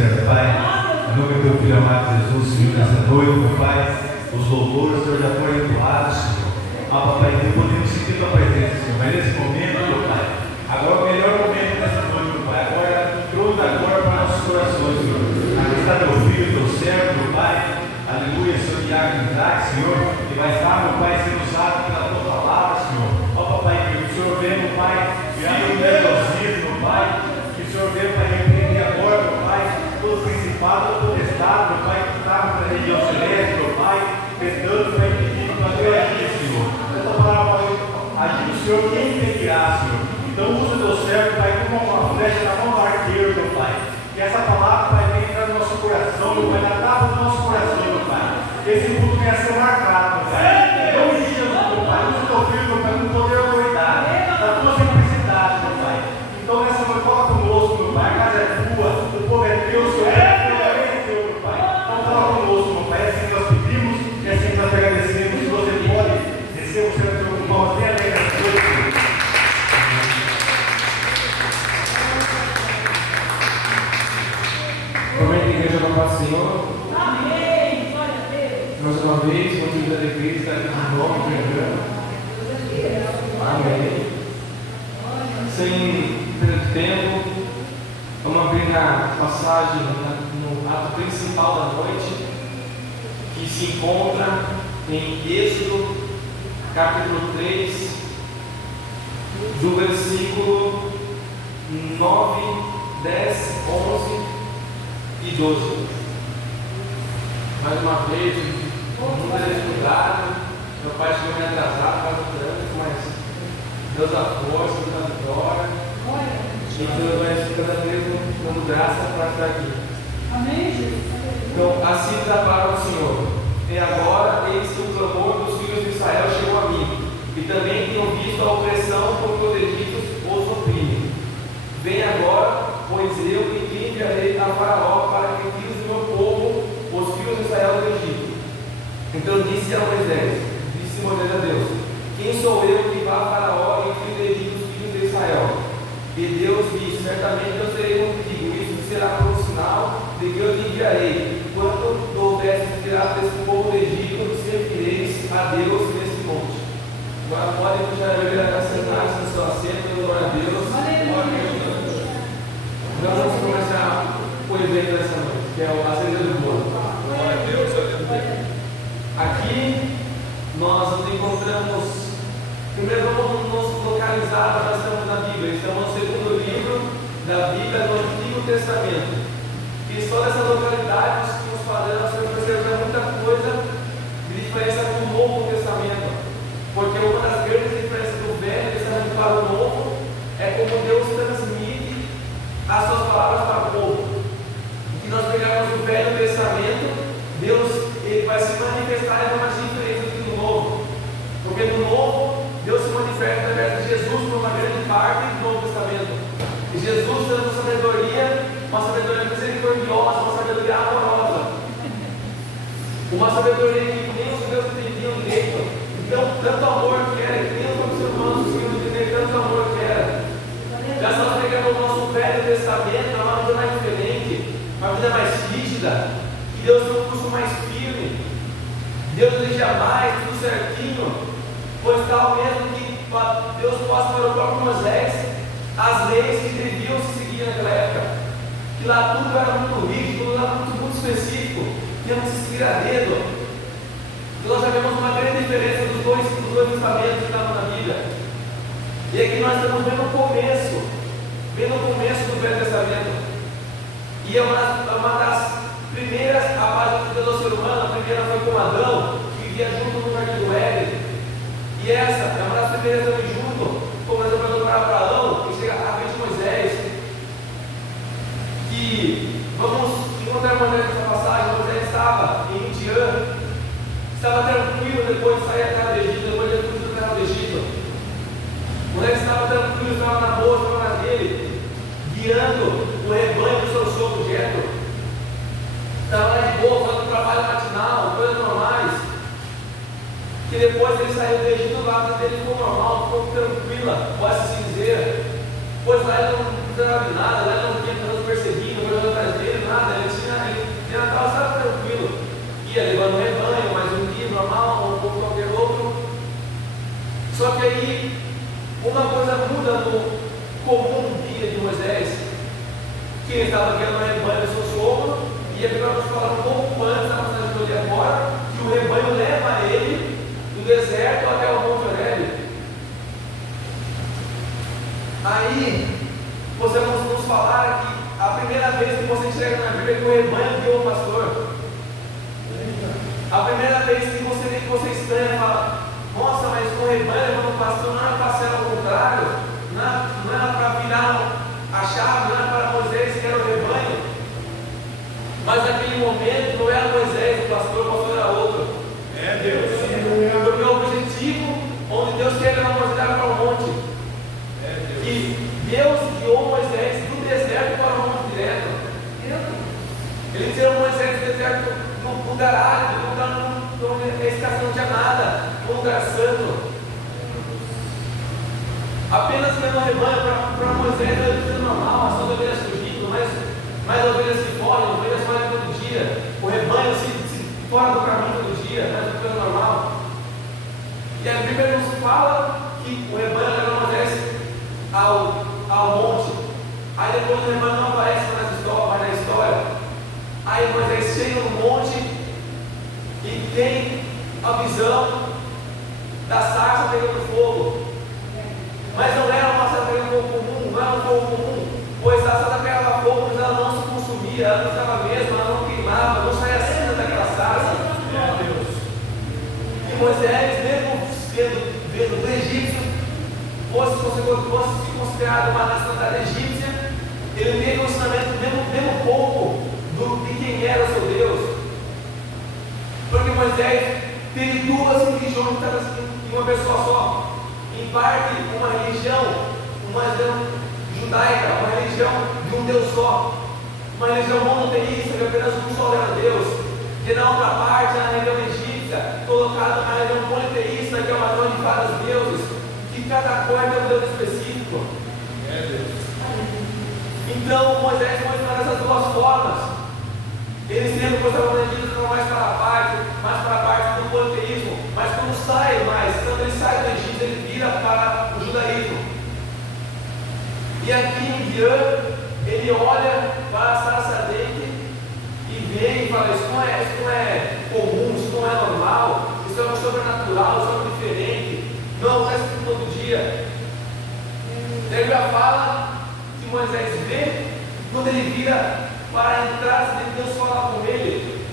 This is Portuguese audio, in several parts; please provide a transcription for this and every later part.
eterno Pai, em nome do teu Filho amado Jesus, Senhor, nessa noite, meu Pai, os louvores, Senhor, já foram entoados, Senhor. Papai, que podemos sentir tua presença, Senhor, mas nesse momento, meu Pai, agora o melhor momento dessa noite, meu Pai, agora, trouxe agora para nossos corações, Senhor. Aqui está teu filho, teu servo, meu Pai, aleluia, Senhor, Diácono Isaac, Senhor, que vai estar, meu Pai, sendo usado pela tua palavra, Senhor. Papai, que o Senhor vê, meu Pai, virando o nervosismo, meu Pai, que o Senhor vê, Pai, repreender agora, meu Pai, todo principado, todo estado, meu Pai, que está na região celeste, meu Pai, tentando, Pai, pedindo para Deus agir, Senhor. Essa palavra, agir o Senhor, quem impedirá, Senhor? Então, usa o teu servo, Pai, como uma flecha na mão do arqueiro, meu Pai. Que essa palavra, Pai, venha entrar no nosso coração, meu Pai, na tábua do nosso coração, meu Pai. Que esse mundo venha a ser marcado, meu Pai. Não exija, meu Pai, usa o teu filho, meu Pai, com poder e autoridade, da tua simplicidade, meu Pai. Então, nessa noite, fala conosco, meu Pai. A casa é tua, o povo é teu, o Senhor é teu, meu Pai. Então, fala conosco, meu Pai. É assim que nós pedimos e é assim que nós agradecemos. Se você pode, receba o Senhor, teu irmão, até a alegria de Deus. Promete a igreja da paz do Senhor. Amém. Glória a Deus. Mais uma vez, motivo de alegria estar aqui de novo, pregando. Amém. Sem perder tempo, vamos abrir na passagem, no ato principal da noite, que se encontra em Êxodo, capítulo 3, do versículo 9, 10, 11 e 12. Mais uma vez, muito dificuldade. Meu pai chegou meio atrasado, quase no trânsito, mas Deus dá força, Deus dá vitória. E Deus vai cada vez dando graça para estar aqui. Amém, Jesus. Então, assim diz a palavra do Senhor. E agora, eis que o clamor dos filhos de Israel chegou a mim, e também tenho visto a opressão por que os egípcios os oprimem. Vem agora, pois eu enviarei a Faraó para que tire do meu povo, os filhos de Israel do Egito. Então disse a Moisés, disse Moisés a Deus: quem sou eu que vá a Faraó e tire do Egito os filhos de Israel? E Deus disse: certamente eu serei contigo, isso será por um sinal de que eu te enviarei. Quando houvesse tirado desse povo do Egito, servireis a Deus nesse monte. Agora podem puxar a Bíblia para sentar-se no seu assento, glória a Deus. Então vamos começar o evento dessa noite, que é a cereja do bolo. Glória a Deus, aleluia. Aqui nós nos encontramos. Primeiro vamos nos localizar, nós estamos na Bíblia, estamos no segundo livro da Bíblia do Antigo Testamento. E só dessa localidade que nos falando, nós vamos perceber muita coisa de diferença com o Novo Testamento. Porque uma das grandes diferenças do Velho Testamento para o Novo é como Deus transmite as suas palavras para o povo. E que nós pegamos o Velho Testamento, Deus ele vai se manifestar de uma diferença do que no Novo. Porque no Novo, Deus se manifesta através de Jesus por uma grande parte do Novo Testamento. E Jesus dando sabedoria, uma sabedoria misericordiosa, uma sabedoria amorosa. Uma sabedoria que nem os judeus entendiam direito. Então, tanto amor que era, que nem os seres humanos conseguiam entender tanto amor que era. Já nós pegamos o nosso Velho Testamento, é uma vida mais diferente, uma vida mais rígida, que Deus tem um curso mais firme, Deus exige mais, tudo certinho, pois tal mesmo que Deus possa para o próprio Moisés as leis que deviam se seguir naquela época, que lá tudo era muito rígido, tudo era muito específico, tínhamos que seguir a dedo. Então nós já vemos uma grande diferença dos dois testamentos que estavam na Bíblia. E aqui nós estamos vendo o começo do Velho Testamento. E é uma das primeiras aparições do ser humano. A primeira foi com Adão, que vivia junto no jardim do Éden. E essa é uma das primeiras também junto, como nós vamos para Abraão, que chega à frente de Moisés. Que vamos encontrar Moisés nessa passagem. Moisés estava em Midian, estava tranquilo depois de sair da terra do Egito, depois de ter fugido da terra do Egito. Moisés estava tranquilo, estava na boa, estava na dele, guiando o rebanho do seu sogro Jetro. Estava lá de boa, fazendo trabalho matinal, coisas normais. Que depois ele saiu do Egito, lá a vida dele ficou normal, ficou tranquila, pode assim dizer. Pois lá ele não precisava de nada, lá ele não tinha pessoas perseguindo, pessoas atrás dele, nada. estava guiando o rebanho do seu sogro, e a Bíblia nos fala um pouco antes da passagem de hoje agora, que o rebanho leva ele do deserto até o Monte Horebe. Aí, podemos nos falar que a primeira vez que você chega na Bíblia é que o rebanho guiou o pastor. A primeira vez que você estranha e fala, nossa, mas o rebanho levando o pastor não era para ser ao contrário, não era para virar a chave, não era para Moisés que era o rebanho. Mas naquele momento não era Moisés o pastor era outro. É Deus. Porque o objetivo onde Deus quer levar Moisés para o monte. Que Deus guiou Moisés do deserto para o monte direto. Ele tirou Moisés do deserto no lugar árido, no lugar onde a escassez não tinha nada, no lugar santo. Apenas levando o rebanho para Moisés era coisa normal, ação de ovelhas fugindo, mais ovelhas que fogem, ovelhas fogem todo dia, o rebanho se fora do caminho todo dia, mais coisa normal. E a Bíblia nos fala que o rebanho leva Moisés ao monte. Aí depois o rebanho não aparece mais na história. Aí Moisés chega no monte e tem a visão da sarça pegando fogo. Mas não era uma sarça pegando fogo comum, não era um fogo comum, pois a sarça pegava fogo, mas ela não se consumia, ela não ficava mesma, ela não queimava, não saía cinza daquela sarça. E Moisés, mesmo vendo do egípcio, fosse considerado uma nacionalidade egípcia, ele teve um ensinamento mesmo pouco de quem era o seu Deus. Porque Moisés teve duas religiões em uma pessoa só. Em parte, uma religião judaica, uma religião de um Deus só. Uma religião monoteísta, que apenas um só era Deus. E na outra parte, a religião egípcia, colocada na religião politeísta, que é uma religião de vários deuses, que cada cor é um Deus específico. Então, Moisés mostra dessas duas formas. Ele sempre gostava do Egito, mais para a parte do politeísmo, mas quando ele sai do Egito, ele vira para o judaísmo. E aqui em diante, ele olha para a sarça ardente e vê e fala, isso não é comum, isso não é normal, isso é algo sobrenatural, isso é algo diferente, não acontece todo dia. Ele já fala que Moisés vê quando ele vira para a entrada de Deus falar com ele.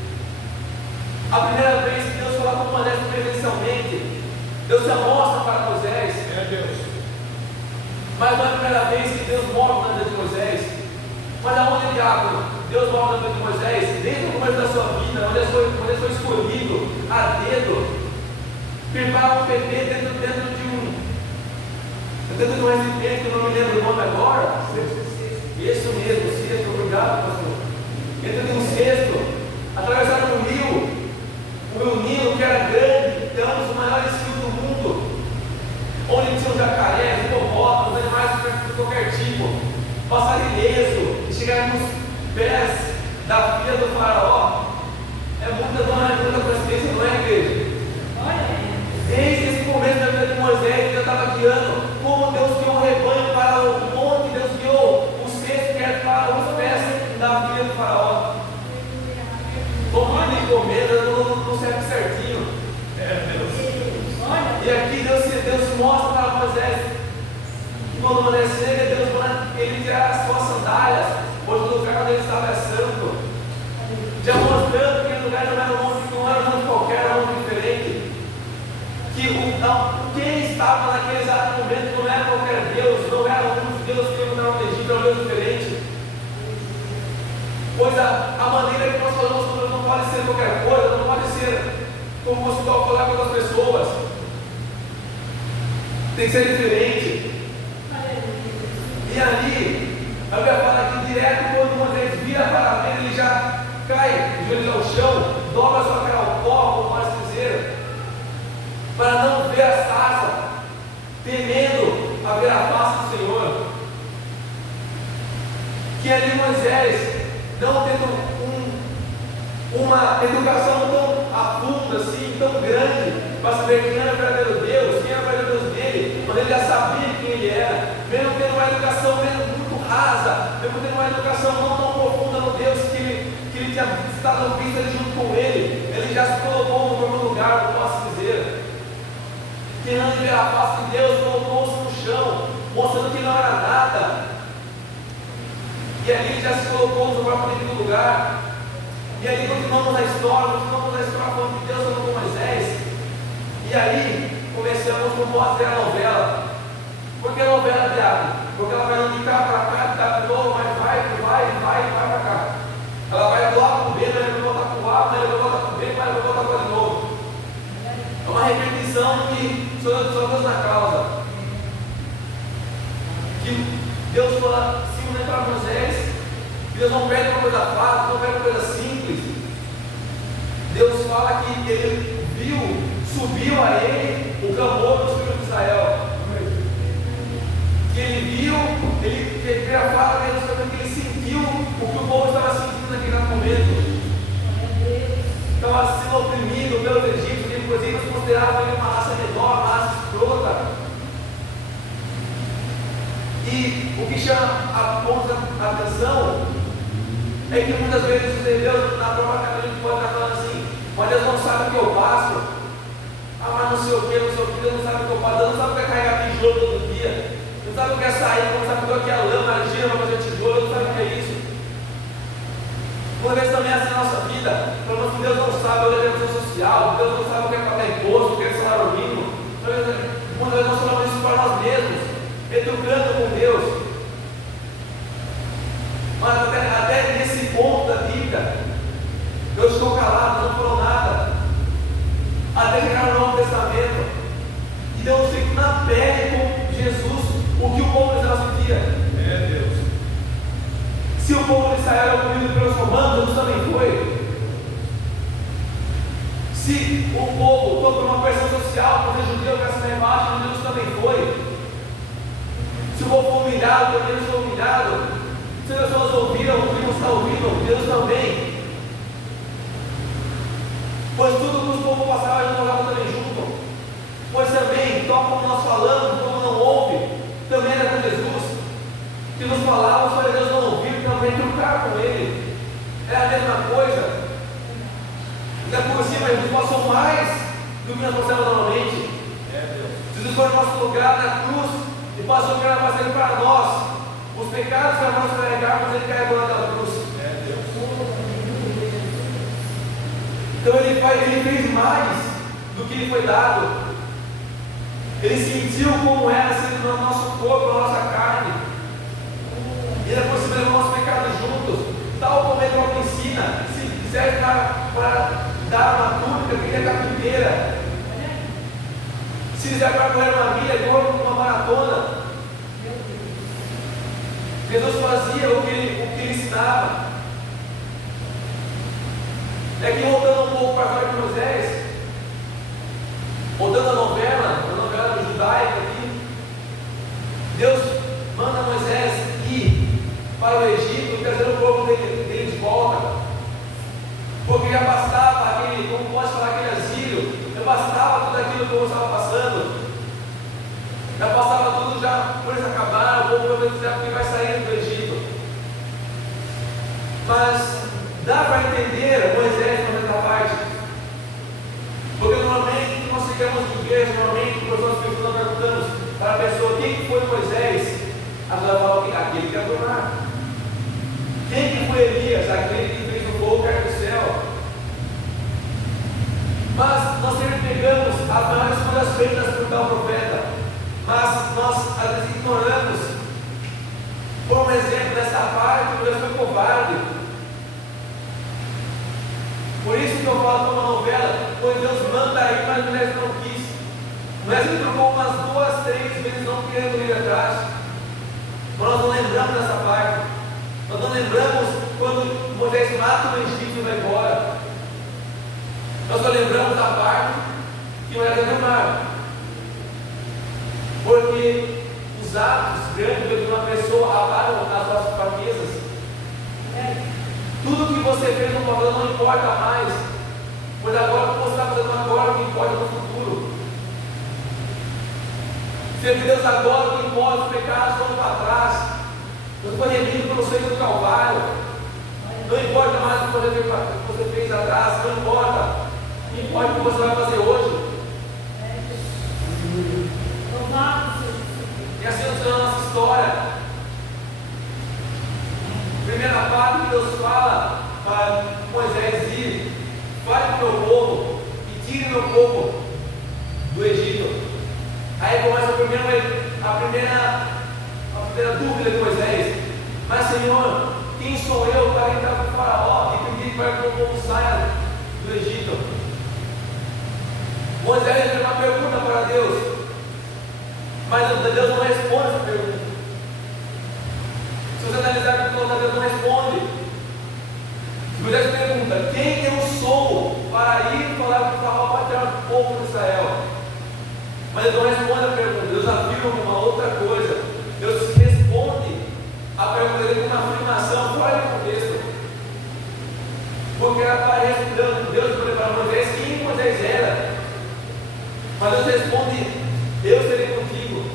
A primeira vez que Deus fala com Moisés presencialmente, Deus se mostra para Moisés. Mas não é a primeira vez que Deus mostra na vida de Moisés. Mas aonde diabo Deus mostra na vida de Moisés? Desde o começo da sua vida, Moisés foi escolhido a dedo, prepara um bebê dentro de um recipiente, que eu não me lembro o nome agora. Isso mesmo, cesto, obrigado, pastor. Dentro de um cesto, atravessaram um rio, o rio Nilo, que era grande, então um dos maiores rios do mundo, onde tinham jacarés, hipopótamos, animais de qualquer tipo, passaram ileso e chegaram nos pés da filha do faraó. É muita coincidência, não é, igreja? Desde esse começo da vida de Moisés, ele já estava guiando como Deus guiou o rebanho para o monte, Deus guiou o cesto que era para os pés da filha do faraó. Como ele encomenda, não serve certinho. E aqui Deus se mostra para Moisés. E quando Moisés chega, Deus manda ele tirar as suas sandálias, pois o lugar onde ele estava é santo. Já mostrando que aquele lugar não era um mundo qualquer, era um mundo diferente. Que quem estava naquele exato momento não era qualquer Deus, não era um dos deuses que encontraram no Egito, era um Deus diferente. Pois a maneira que nós falamos com Deus não pode ser qualquer coisa, não pode ser como você pode falar com outras pessoas. Tem que ser diferente. E ali, a Bíblia fala que direto quando Moisés vira para ver, ele já cai de joelhos ao chão, dobra sua cara ao pó, como pode dizer, para não ver a sarça, temendo a ver a face do Senhor. Que ali Moisés, não tendo uma educação tão a fundo assim, tão grande, para saber quem era o verdadeiro Deus, quem era o verdadeiro Deus dele, mas ele já sabia quem ele era, mesmo tendo uma educação muito rasa, mesmo tendo uma educação não tão tinha estado visto ali junto com ele já se colocou no primeiro lugar, eu posso dizer. Querendo ver a face de Deus, colocou-se no chão, mostrando que não era nada. E ali ele já se colocou no seu próprio devido lugar. E aí continuamos a história falando que Deus falou com Moisés. E aí começamos com pode a novela. Por que a novela, Tiago? Porque ela vai de cá para cá, de cá de novo, mas vai para cá. Ela vai do A para o B, mas ele vai voltar para o A, mas ele vai voltar para o B, mas ele vai voltar para de novo. É uma repetição que só Deus na causa. Que Deus fala sim para Moisés, que Deus não pede uma coisa fácil, não pede uma coisa simples. Deus fala que ele subiu a ele o clamor dos filhos de Israel. Que ele viu, ele falar a Deus que ele sentiu o que o povo estava sentindo naquele momento. Estava sendo oprimido pelos egípcios, que inclusive consideravam ele uma raça menor, uma raça escrota. E o que chama a atenção é que muitas vezes os hebreus na própria cabeça a gente pode estar falando assim, mas Deus não sabe o que eu passo. Mas não sei o que, Deus não sabe o que eu passo, Deus não sabe o que é carregar tijolo todo dia. Não sabe o que é sair, não sabe o que é a lama, a gira para fazer tijolo, não sabe o que é isso. Uma vez também assim na nossa vida, falamos que Deus não sabe o que é organização social, Deus não sabe o que é pagar imposto, o que é salário mínimo. Muitas vezes nós falamos isso para nós mesmos, educando com Deus. Mas até nesse ponto da Bíblia, Deus ficou calado, não falou nada. Até chegar no Novo Testamento, e Deus fica na pele com Jesus o que o povo de Israel sentia. É Deus. Se o povo de Israel era oprimido pelos romanos, Jesus também foi. Se o povo foi por uma pressão social, por ser judeu, para cima e embaixo, Jesus também foi. Se o povo foi humilhado, também Jesus foi humilhado. Se as pessoas ouviram, o que não está ouvindo, Deus também. Pois tudo que os povos passavam, a gente olhava também junto. Pois também, tal como nós falamos, como não ouve, também era com Jesus. Que nos falava, os fariseus não ouviram, também trocaram com ele. É a mesma coisa. Ainda por cima, Jesus passou mais do que nós passamos normalmente. Jesus foi no nosso lugar na cruz e passou o que era fazendo para nós. Os pecados que nós carregamos, ele carregou naquela cruz. Então ele fez mais do que lhe foi dado. Ele sentiu como era sendo no nosso corpo, na nossa carne. E depois se levou nossos pecados juntos. Tal como ele próprio ensina, se quiser para dar uma túnica, que é carpinteira. Se quiser para correr uma milha, uma maratona. Jesus fazia o que ele ensinava. É que voltando um pouco para a história de Moisés, voltando a novela judaica aqui, Deus manda Moisés ir para o Egito e trazer o povo dele de volta, porque já bastava aquele, como pode falar, aquele asilo, já bastava tudo aquilo que o povo estava passando, já passava tudo, já por eles acabaram, o povo que vai sair do Egito. Mas dá para entender Moisés nessa parte, porque normalmente nós ficamos de igreja, normalmente quando nós perguntamos para a pessoa quem foi Moisés, a pessoa fala aquele que adorar. Quem que foi Elias? Aquele que fez o fogo cair do céu. Mas nós sempre pegamos as maiores coisas feitas por tal profeta, mas nós às vezes ignoramos. Por exemplo, nessa parte, Deus foi covarde. Por isso que eu falo como uma novela, pois Deus manda aí, mas Moisés não quis. Moisés trocou umas 2, 3 vezes não querendo ir atrás. Mas nós não lembramos dessa parte. Nós não lembramos quando Moisés mata o Egito e vai embora. Nós só lembramos da parte que Moisés é do mar. Porque os atos grandes de uma pessoa apagam as nossas fraquezas. Tudo que você fez no passado não importa mais, pois agora você está fazendo agora o que importa no futuro. Ser Deus agora o que importa, os pecados foram para trás. Deus foi remido pelo sangue do Calvário. Não importa mais o que você fez atrás, não importa. Não importa o que você vai fazer hoje. E assim nós temos a nossa história. Primeira parte que Deus fala para Moisés ir, fale para o meu povo e tire meu povo do Egito. Aí começa a primeira dúvida de Moisés. Mas Senhor, quem sou eu para entrar para o faraó e pedir para que o povo saia do Egito? Moisés fez uma pergunta para Deus, mas Deus não responde essa pergunta. Se você analisar a pergunta, Deus não responde. Moisés pergunta: quem eu sou para ir falar para o faraó para tirar o povo de Israel? Mas Deus não responde a pergunta. Deus afirma uma outra coisa. Deus responde a pergunta dele com uma afirmação fora do contexto. Porque era para responder, Deus falou para Moisés quem Moisés era. Mas Deus responde: eu serei contigo.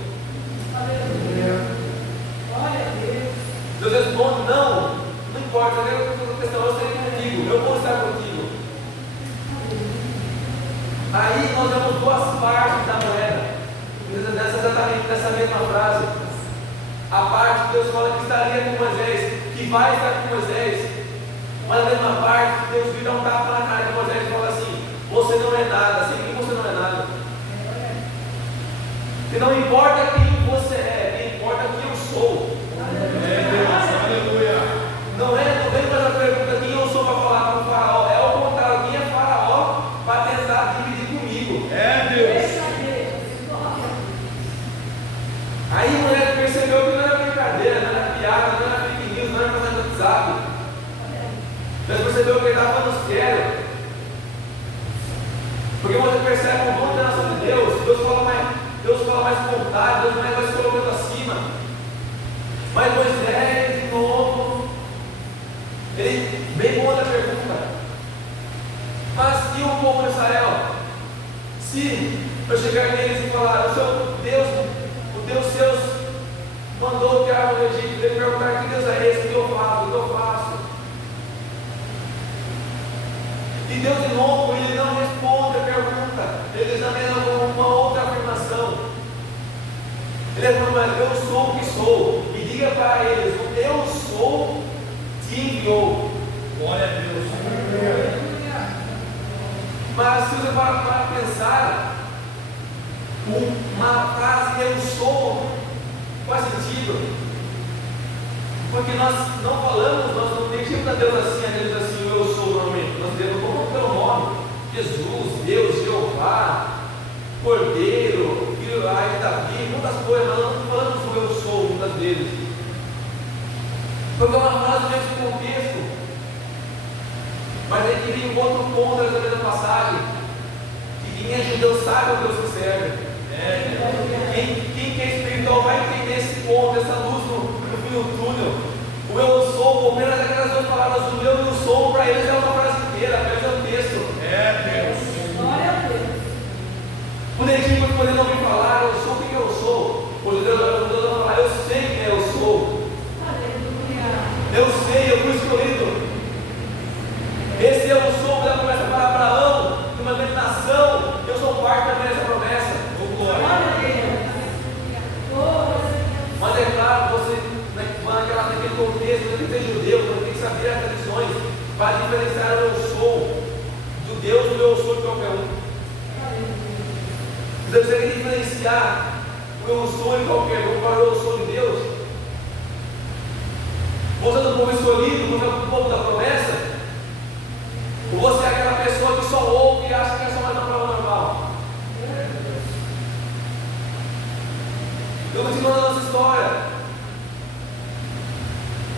Deus responde: não importa, eu serei contigo, eu vou estar contigo. Aí nós vemos duas partes da moeda, exatamente nessa mesma frase. A parte que Deus fala que estaria com Moisés, que vai estar com Moisés, mas na mesma parte Deus vira um tapa na cara de Moisés e fala assim: você não é nada, sem mim você não é nada. E não importa quem você é, importa quem eu sou. Não vem mais a pergunta quem eu sou para falar com o faraó. É o contrário, quem é faraó para tentar dividir comigo. Aí o moleque percebeu que não era brincadeira, não era piada, não era fake news, não era coisa do WhatsApp. Deus percebeu que ele estava falando sério. Porque você percebe o dom da nação de Deus, Deus fala mais com vontade, Deus vai se colocando acima. Mas Moisés, de novo, ele bem com outra pergunta: mas e o povo de Israel? Se eu chegar neles e falar: o seu Deus, o Deus seus mandou tirar o Egito, ele perguntar: que Deus é esse? O que eu faço? O que eu faço? E Deus, de novo, ele não responde a pergunta, ele examina uma outra afirmação. Ele fala: mas eu sou o que sou, e diga para eles: o eu sou te enviou. Glória a Deus. Mas se você para pensar, uma frase eu sou faz sentido, porque nós não falamos, nós não deixamos a Deus assim, a Deus assim, eu sou normalmente, nós devemos pelo nome: Jesus, Deus, Jeová, Cordeiro, Filho de Davi, muitas coisas, mas nós não falamos o eu sou muitas vezes, porque é uma frase desse contexto. Mas aí que vem um outro ponto da mesma passagem, que quem é judeu sabe o Deus que serve. Quem que é espiritual vai entender esse ponto, essa luz no fim do túnel. O eu sou, ou menos aquelas duas palavras, o meu eu sou, para eles é uma frase inteira, para eles é um texto. Deus. Glória a Deus. Quando eles podem não me falar, eu sou quem eu sou. Hoje Deus vai falar: eu sei quem eu sou. Eu sei, eu fui escolhido. Esse eu sou da promessa para Abraão, de uma grande nação. Eu sou parte também dessa promessa. Mas é claro, você naquele contexto, você tem que ser judeu, você tem que saber as tradições para diferenciar o eu sou do Deus do eu sou de qualquer um. Você tem que diferenciar o eu sou de qualquer um para o eu sou de Deus. Você é do povo escolhido, você é do povo da promessa, ou você é aquela pessoa que só ouve e acha que é só mais uma prova normal? Eu continuo a nossa história.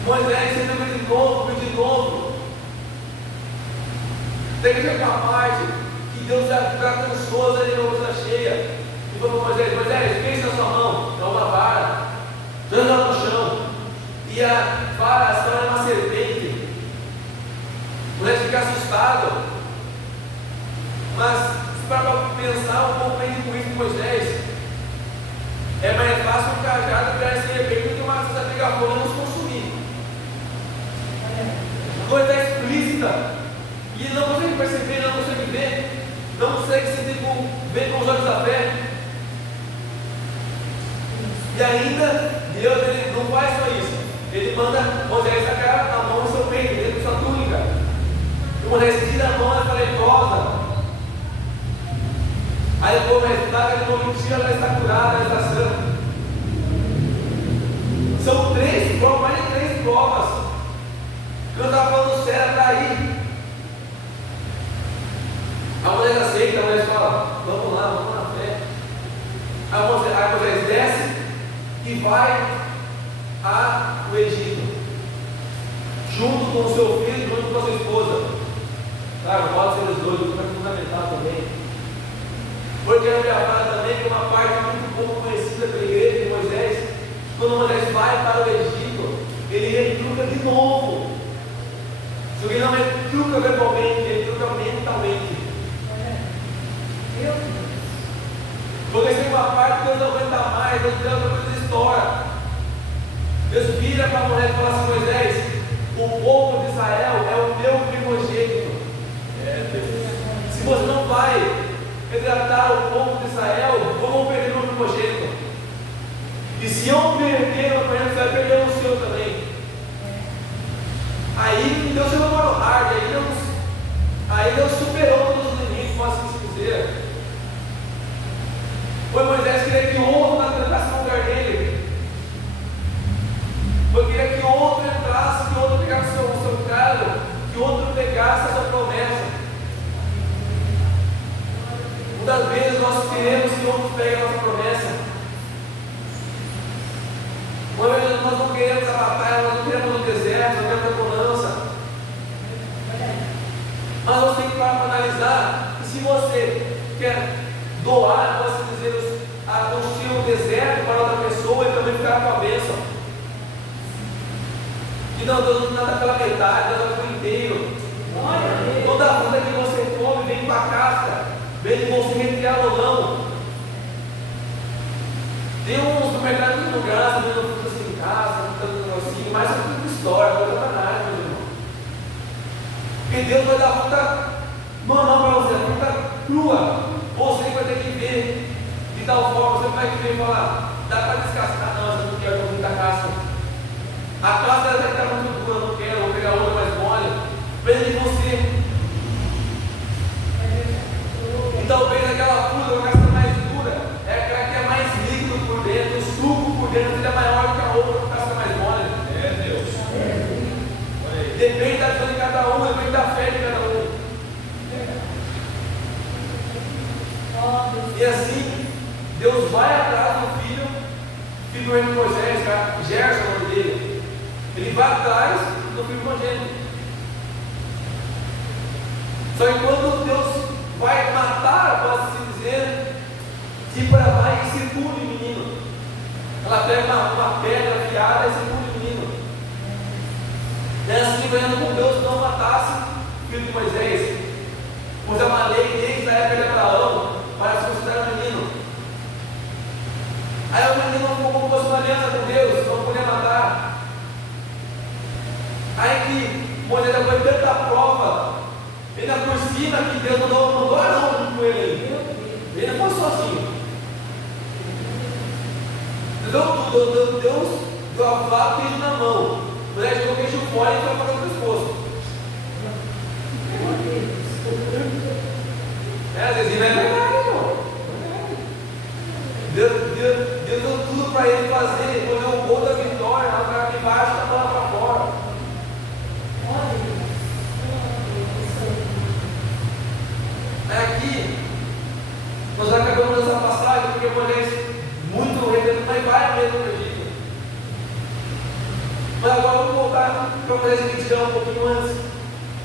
Moisés sempre de novo. Tem que chegar a parte que Deus já cansou de novo cheia. E falou para Moisés: Moisés, pensa na sua mão, dá uma vara, joga no chão. E a vara se torna uma serpente. Moisés fica assustado. Mas para pensar um pouco bem com isso de Moisés, é mais fácil um cajado virar serpente do que uma coisa pegar fogo e nos consumir. A coisa está explícita vista. E ele não consegue perceber, não consegue ver, não consegue ver com os olhos da fé. E ainda, Deus ele não faz só isso. Ele manda Moisés tacar a mão no seu peito, dentro da sua túnica. E Moisés tira a mão, ela está leprosa. Aí depois Moisés taca de novo, tira, ela está curada, ela está sã. São três provas, mais de 3 provas. Eu estava falando, o céu está aí. A mulher aceita, a mulher fala, vamos na fé. Aí Moisés desce e vai ao Egito, junto com o seu filho, junto com a sua esposa. Claro, pode ser os dois, mas é fundamental também. Porque a Bíblia fala também que uma parte muito pouco conhecida pela igreja de Moisés, quando Moisés vai para o Egito, ele retruca de novo. Se ele não retruca verbalmente, ele retruca mentalmente. Porque tem uma parte que Deus não aguenta mais, Deus estoura. Deus vira para a mulher e fala assim: Moisés, o povo de Israel é o meu primogênito. Se você não vai resgatar o povo de Israel, vamos perder o meu primogênito. E se eu perder o primogênito, você vai perder o seu também. Aí Deus chegou para o hard, aí Deus superou todos os limites, posso assim dizer. Foi Moisés queria que outro entrasse no lugar dele. Foi queria que outro entrasse, que outro pegasse o seu cargo, que outro pegasse a sua promessa. Muitas vezes nós queremos que outros peguem a nossa promessa. Muitas vezes nós não queremos a batalha, nós não queremos o deserto, nós queremos a bonança. Mas você tem que parar para analisar que se você quer doar, posso dizer, a construir um deserto para outra pessoa e também ficar com a bênção. Que não, Deus não dá pela metade, Deus dá pelo inteiro. Toda a fruta que você come vem com a casca, vem de você retirá-la ou não. Tem um supermercado de lugar, você vendo frutas em casa, frutas um negocinho, mas é tudo história, não é sacanagem, meu irmão. Porque Deus vai dar fruta normal para você, a fruta crua. Você vai ter que ver de tal forma, você vai ver e falar, dá para descascar, não, eu não quero com muita casca. A casca deve estar muito dura, não quero, vou pegar outra mais mole. Veja de você. E talvez aquela fruta, a casca mais dura, é aquela que é mais líquido por dentro, o suco por dentro é maior que a outra, a casca mais mole. Deus. Depende da visão de cada um, depende da fé de cada um. E assim, Deus vai atrás do filho de Moisés, Gerson, o nome dele. Ele vai atrás do filho primogênito. Só que quando Deus vai matar, pode se dizer, Zípora vai e circula o menino. Ela pega uma pedra afiada e circula o menino. É assim, ganhando com Deus não matasse o filho de Moisés. Pois é uma lei desde a época de Abraão para se considerar um menino. Aí o menino ficou como fosse uma aliança com Deus, não podia matar. Aí que Moisés depois de tanta prova, ainda por cima que Deus mandou Arão com ele. Ele não foi sozinho. Deus deu a faca e queijo na mão. Moisés jogou o queijo fora e foi para o pescoço. Às vezes não é verdade, irmão. Deus deu tudo para ele fazer, depois deu o gol da vitória, lá para embaixo, da bola para fora. Aqui, nós acabamos essa passagem, porque Moisés muito repetido, mas vai mesmo no Egito. Mas agora vamos voltar para Moisés e Midian um pouquinho antes,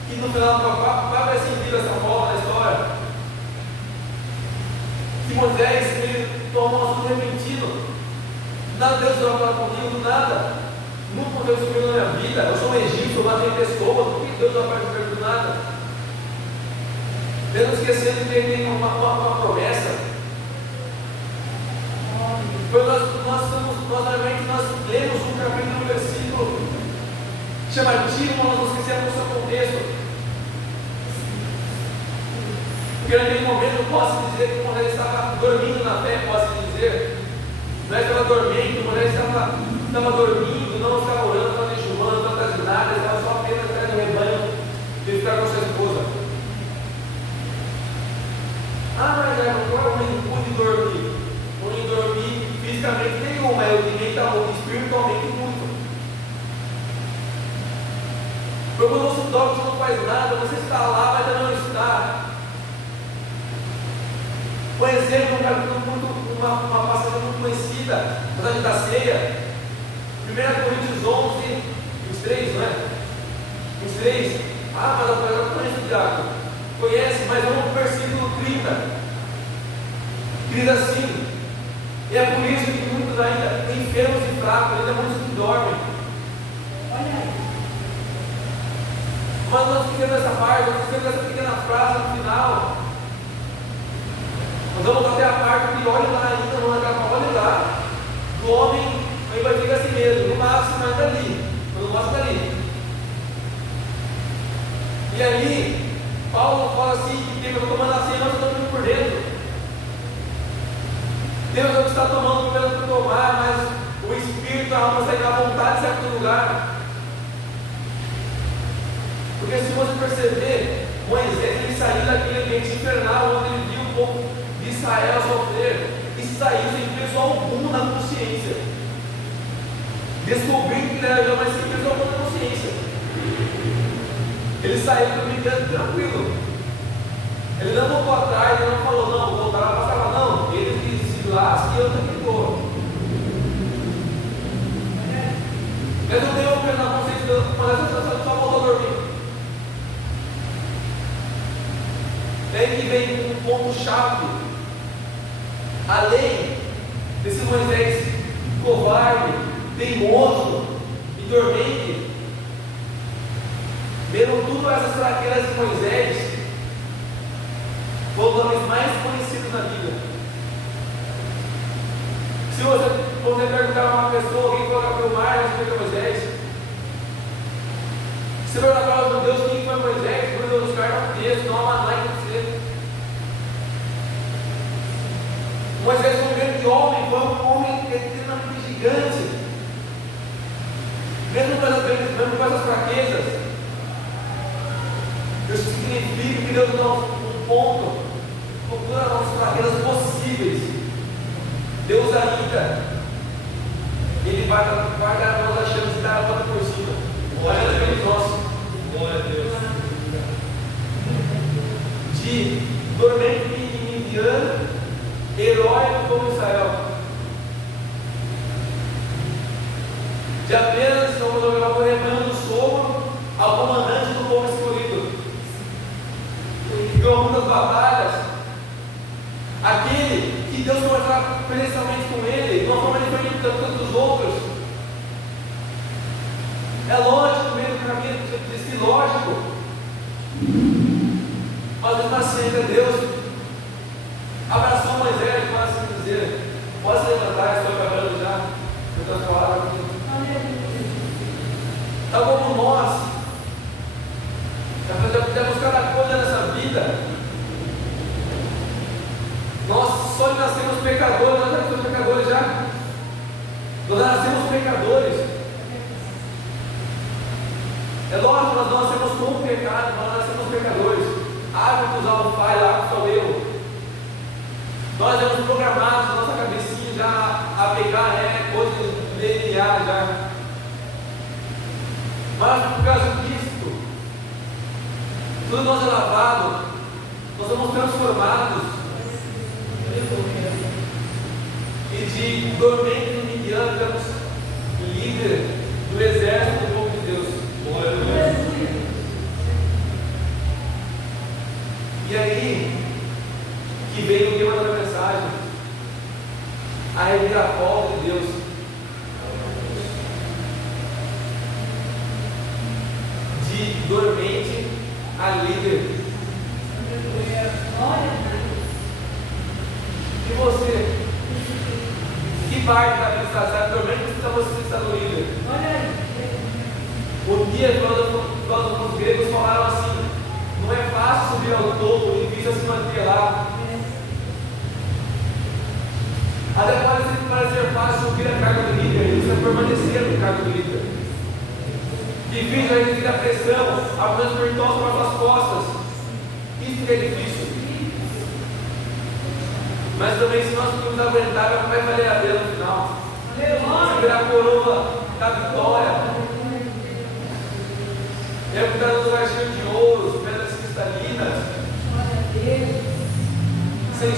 que no final vai fazer sentido essa forma da história. Que Moisés ele tomou um assunto repentino. Nada, Deus não vai falar comigo, do nada. Nunca Deus subiu na minha vida. Eu sou um egípcio, eu matei pessoas. Por que Deus não vai falar comigo do nada? Mesmo esquecendo que ele tem uma promessa. Nós lemos um capítulo, um versículo chamativo, nós não esquecemos o seu contexto. momento, eu posso dizer que Moisés estava dormindo na fé, posso dizer. Moisés estava dormindo, Moisés estava dormindo, não estava orando, estava jejuando, não estava fazendo nada, estava só apenas atrás do rebanho de ficar com sua esposa. Mas agora eu não pude dormir. Não pude dormir fisicamente nenhum, mas eu também estava espiritualmente muito. Porque quando você dorme, você não faz nada, você está lá, mas ainda não está. Um exemplo, uma passagem muito conhecida, a passagem da ceia, 1 Coríntios 11, 23, não é? 23. Mas eu não conheço o diabo. Conhece, mas é um versículo 30. Diz assim: e é por isso que muitos ainda enfermos e fracos, ainda muitos que dormem. Olha aí. Mas nós ficamos nessa parte, nós ficamos nessa pequena frase no final. Nós vamos até a parte que olha lá ainda, não acaba, olha lá. Do homem, ele vai ficar assim mesmo, no máximo ainda ali, no máximo ali. E aí, Paulo fala assim: que Deus está tomando a ceia, nós estamos por dentro. Deus não está tomando pelo que tomar, mas o Espírito, a alma sai da vontade de certo lugar. Porque se você perceber, Moisés ele saiu daquele ambiente infernal onde ele viu o povo de Israel sofrer e saiu sem peso algum na consciência, descobrindo que ele era mas sem peso algum na consciência. Ele saiu brincando tranquilo. Ele não voltou atrás, ele não falou: não, vou voltar a passar lá, não. Ele se lasca e eu também vou. Ele não deu peso na consciência, mas só voltou a dormir. É aí que vem um ponto-chave. Além desse Moisés covarde, teimoso e dormente, vendo tudo essas fraquezas de Moisés, foi um dos homens mais conhecidos na Bíblia. Se você perguntar a uma pessoa, quem foi o capitão mar, você foi Moisés. Se perguntar para os judeus quem foi Moisés, por Deus, os caras não texto, não há maná em você. Moisés foi um grande homem, foi um homem extremamente gigante. Mesmo com essas fraquezas, isso significa que Deus dá um ponto com todas as nossas fraquezas possíveis. Deus ainda, Ele vai dar a nossa chance de dar a volta por cima. Glória a Deus nosso. Glória a Deus. De dormente e Midian, herói como Israel. De apenas vamos jogar o rebanho do sogro ao comandante do povo escolhido. Ganhou muitas batalhas. Aquele que Deus vai estar presencialmente com ele, de uma forma diferente de tantos outros. É lógico, no meio do caminho, disse lógico. Mas mesmo assim ainda Deus abraçou Moisés, para assim dizer. Pode se levantar, estou acabando já. Outras palavras. Tal como nós, já fizemos cada coisa nessa vida. Nós só nascemos pecadores, nós nascemos pecadores já. Nós nascemos pecadores. É lógico, nós não nascemos com o pecado, nós nascemos pecadores. Hábitos ao falho, hábitos ao erro. Nós éramos programados na nossa cabecinha já a pecar, coisas do DNA já. Mas por causa disso, tudo nós é lavado, nós somos transformados. E de dormente no Midian, temos líder do exército do povo de Deus. Glória a Deus. E aí que veio o tema da mensagem, a reviravolta de Deus. De dormente a líder. E você? Que parte da vida está dormente ou você está no líder? Um dia, quando os gregos falaram assim: não é fácil subir ao topo, difícil se manter lá. Difícil é resistir à pressão, alguns pertões para suas costas. Isso que é difícil. Mas também, se nós podemos aguentar, vai valer a pena no final. Segurar a coroa da vitória. É o que está dando lugar cheio de ouros, pedras cristalinas. Sem